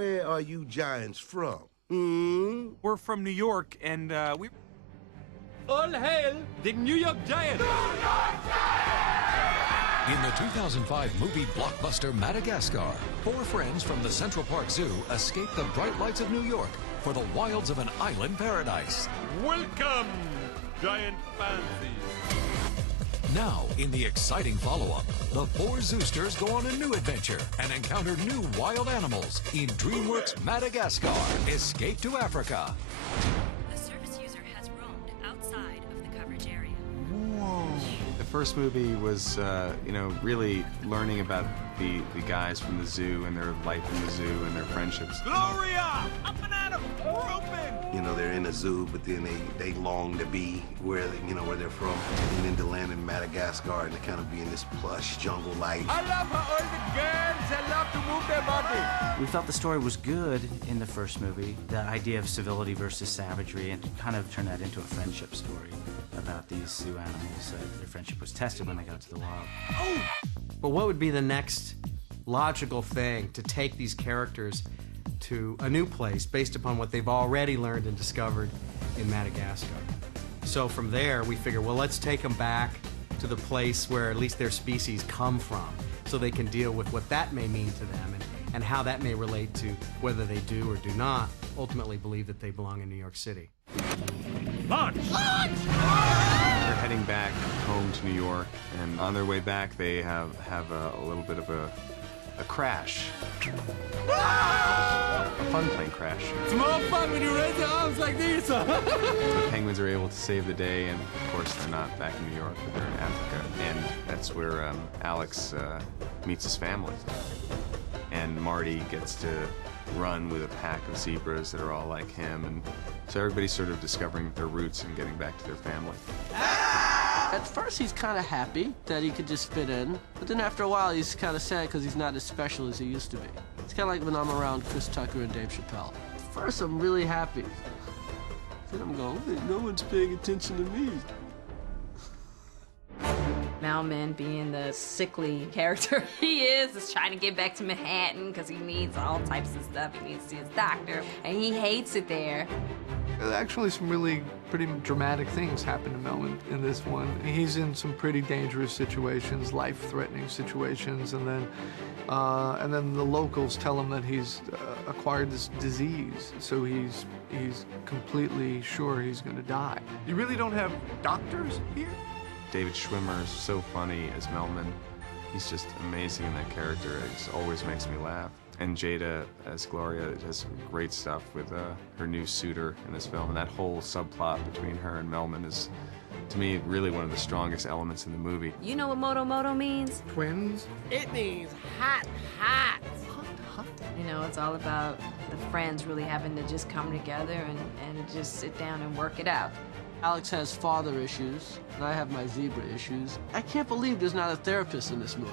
Where are you giants from? We're from New York, and we... All hail the New York Giants! In the 2005 movie blockbuster Madagascar, 4 friends from the Central Park Zoo escape the bright lights of New York for the wilds of an island paradise. Welcome, giant fancies! Now, in the exciting follow-up, the 4 Zoosters go on a new adventure and encounter new wild animals in DreamWorks' Madagascar, Escape to Africa. The service user has roamed outside of the coverage area. Whoa. The first movie was, really learning about the guys from the zoo and their life in the zoo and their friendships. Gloria! Up and at 'em! We're open! You know, they're in a zoo, but then they long to be where they're from. And then to land in Madagascar and to kind of be in this plush jungle life. I love how all the girls love to move their body. We felt the story was good in the first movie, the idea of civility versus savagery, and kind of turn that into a friendship story about these zoo animals. Their friendship was tested when they got to the wild. Oh! But what would be the next logical thing to take these characters to a new place based upon what they've already learned and discovered in Madagascar? So from there, we figure, well, let's take them back to the place where at least their species come from, so they can deal with what that may mean to them and how that may relate to whether they do or do not ultimately believe that they belong in New York City. Launch! Launch! They're heading back home to New York, and on their way back, they have a little bit of a crash. A fun plane crash. It's more fun when you raise your arms like these. The penguins are able to save the day, and of course they're not back in New York, but they're in Africa. And that's where Alex meets his family. And Marty gets to run with a pack of zebras that are all like him, and so everybody's sort of discovering their roots and getting back to their family. At first, he's kind of happy that he could just fit in, but then after a while, he's kind of sad because he's not as special as he used to be. It's kind of like when I'm around Chris Tucker and Dave Chappelle. At first, I'm really happy. Then I'm going, hey, no one's paying attention to me. Melman, being the sickly character he is trying to get back to Manhattan because he needs all types of stuff. He needs to see his doctor, and he hates it there. Actually, some really pretty dramatic things happen to Melman in this one. He's in some pretty dangerous situations, life-threatening situations, and then the locals tell him that he's acquired this disease, so he's completely sure he's going to die. You really don't have doctors here? David Schwimmer is so funny as Melman. He's just amazing in that character. It always makes me laugh. And Jada as Gloria does some great stuff with her new suitor in this film. And that whole subplot between her and Melman is, to me, really one of the strongest elements in the movie. You know what Moto Moto means? Twins? It means hot, hot. Hot. You know, it's all about the friends really having to just come together and just sit down and work it out. Alex has father issues, and I have my zebra issues. I can't believe there's not a therapist in this movie.